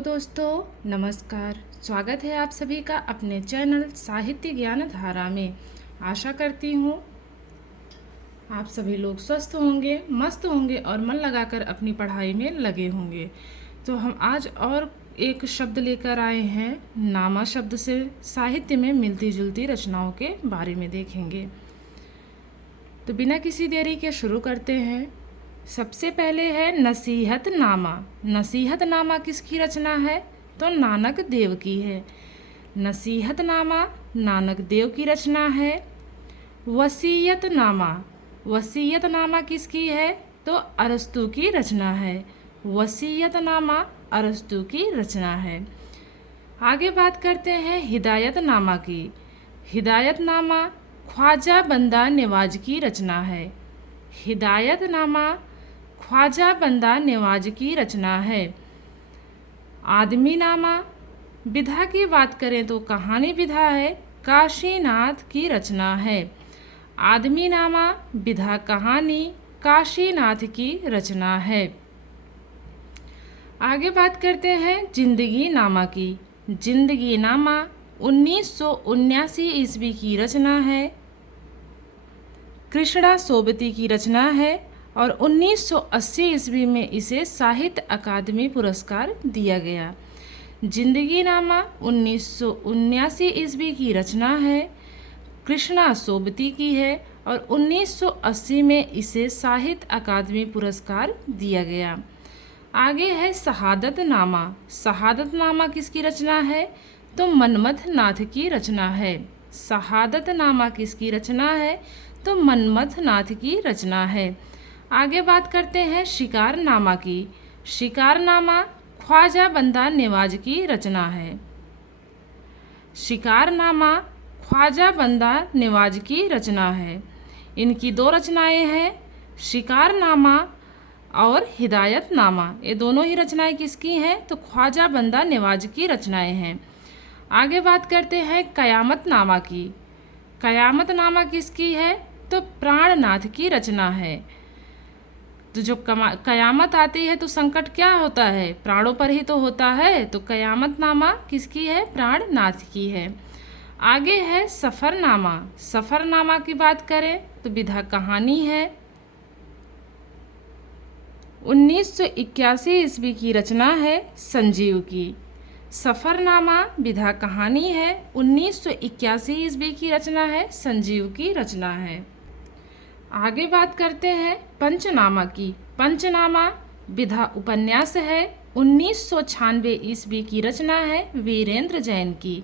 दोस्तों, नमस्कार। स्वागत है आप सभी का अपने चैनल साहित्य ज्ञान धारा में। आशा करती हूँ आप सभी लोग स्वस्थ होंगे, मस्त होंगे और मन लगाकर अपनी पढ़ाई में लगे होंगे। तो हम आज और एक शब्द लेकर आए हैं। नामा शब्द से साहित्य में मिलती जुलती रचनाओं के बारे में देखेंगे। तो बिना किसी देरी के शुरू करते हैं। सबसे पहले है नसीहत नामा। नसीहत नामा किसकी रचना है? तो नानक देव की है। नसीहत नामा नानक देव की रचना है। वसीयत नामा। वसीयत नामा किसकी है? तो अरस्तू की रचना है। वसीयत नामा अरस्तू की रचना है। आगे बात करते हैं हिदायत नामा की। हिदायत नामा ख्वाजा बंदा नेवाज की रचना है। हिदायत नामा ख्वाजा बंदा नेवाज की रचना है। आदमी नामा विधा की बात करें तो कहानी विधा है, काशीनाथ की रचना है। आदमी नामा विधा कहानी काशीनाथ की रचना है। आगे बात करते हैं जिंदगी नामा की। जिंदगी नामा 1979 ईस्वी की रचना है। कृष्णा सोबती की रचना है और 1980 ईस्वी में इसे साहित्य अकादमी पुरस्कार दिया गया। जिंदगी नामा 1979 ईस्वी की रचना है, कृष्णा सोबती की है और 1980 में इसे साहित्य अकादमी पुरस्कार दिया गया। आगे है शहादत नामा। शहादत नामा किसकी रचना है? तो मनमथ नाथ की रचना है। शहादत नामा किसकी रचना है? तो मनमथ नाथ की रचना है। आगे बात करते हैं शिकार नामा की। शिकार नामा ख्वाजा बंदा नेवाज की रचना है। शिकार नामा ख्वाजा बंदा नेवाज की रचना है। इनकी दो रचनाएं हैं, शिकार नामा और हिदायत नामा। ये दोनों ही रचनाएं किसकी हैं? तो ख्वाजा बंदा नेवाज की रचनाएं हैं। आगे बात करते हैं कयामत नामा की। कयामत नामा किसकी है? तो प्राणनाथ की रचना है। तो जो कयामत आती है तो संकट क्या होता है? प्राणों पर ही तो होता है। तो कयामत नामा किसकी है? प्राणनाथ की है। आगे है सफ़रनामा। सफ़रनामा की बात करें तो विधा कहानी है। 1981 ईस्वी की रचना है संजीव की। सफ़रनामा विधा कहानी है, 1981 ईस्वी की रचना है, संजीव की रचना है। आगे बात करते हैं पंचनामा की। पंचनामा विधा उपन्यास है, 1996 ईस्वी की रचना है, वीरेंद्र जैन की।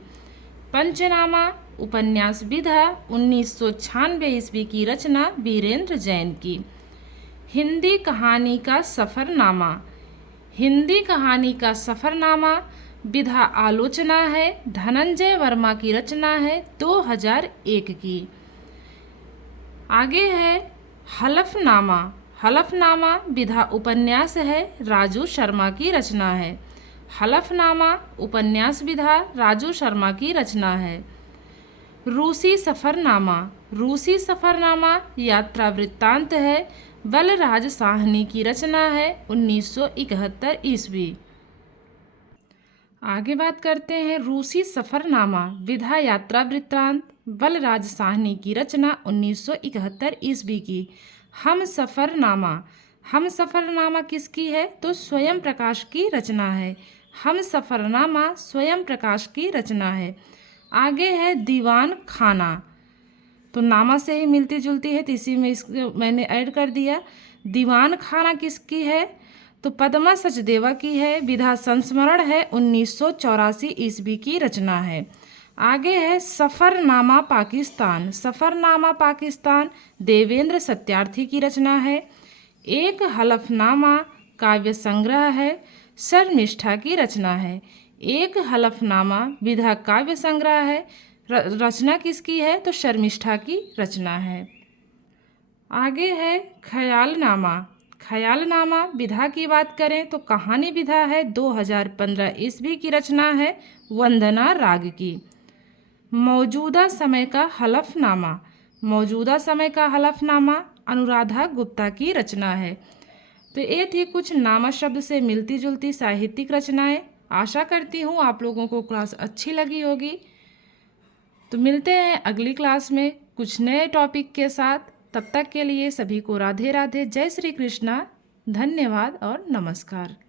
पंचनामा उपन्यास विधा 1996 ईस्वी की रचना वीरेंद्र जैन की। हिंदी कहानी का सफ़रनामा। हिंदी कहानी का सफ़रनामा विधा आलोचना है, धनंजय वर्मा की रचना है, 2001 की। आगे है हलफनामा। हलफनामा विधा उपन्यास है, राजू शर्मा की रचना है। हलफनामा उपन्यास विधा राजू शर्मा की रचना है। रूसी सफ़रनामा। रूसी सफ़रनामा यात्रा वृत्तांत है, बलराज साहनी की रचना है, 1971 ईस्वी। आगे बात करते हैं रूसी सफ़रनामा विधा यात्रा वृत्तांत, बलराज साहनी की रचना, 1971 ईस्वी की। हम सफ़रनामा। हम सफ़रनामा किसकी है? तो स्वयं प्रकाश की रचना है। हम सफ़रनामा स्वयं प्रकाश की रचना है। आगे है दीवान खाना। तो नामा से ही मिलती जुलती है तो इसी में इसको मैंने ऐड कर दिया। दीवान खाना किसकी है? तो पद्मा सचदेवा की है। विधा संस्मरण है, 1984 ईस्वी की रचना है। आगे है सफ़रनामा पाकिस्तान। सफ़रनामा पाकिस्तान देवेंद्र सत्यार्थी की रचना है। एक हलफनामा काव्य संग्रह है, शर्मिष्ठा की रचना है। एक हलफनामा विधा काव्य संग्रह है, रचना किसकी है? तो शर्मिष्ठा की रचना है। आगे है ख्यालनामा। ख्यालनामा विधा की बात करें तो कहानी विधा है, 2015 ईस्वी की रचना है, वंदना राग की। मौजूदा समय का हलफनामा। मौजूदा समय का हलफनामा अनुराधा गुप्ता की रचना है। तो ये थी कुछ नामा शब्द से मिलती जुलती साहित्यिक रचनाएं। आशा करती हूँ आप लोगों को क्लास अच्छी लगी होगी। तो मिलते हैं अगली क्लास में कुछ नए टॉपिक के साथ। तब तक के लिए सभी को राधे राधे, जय श्री कृष्णा, धन्यवाद और नमस्कार।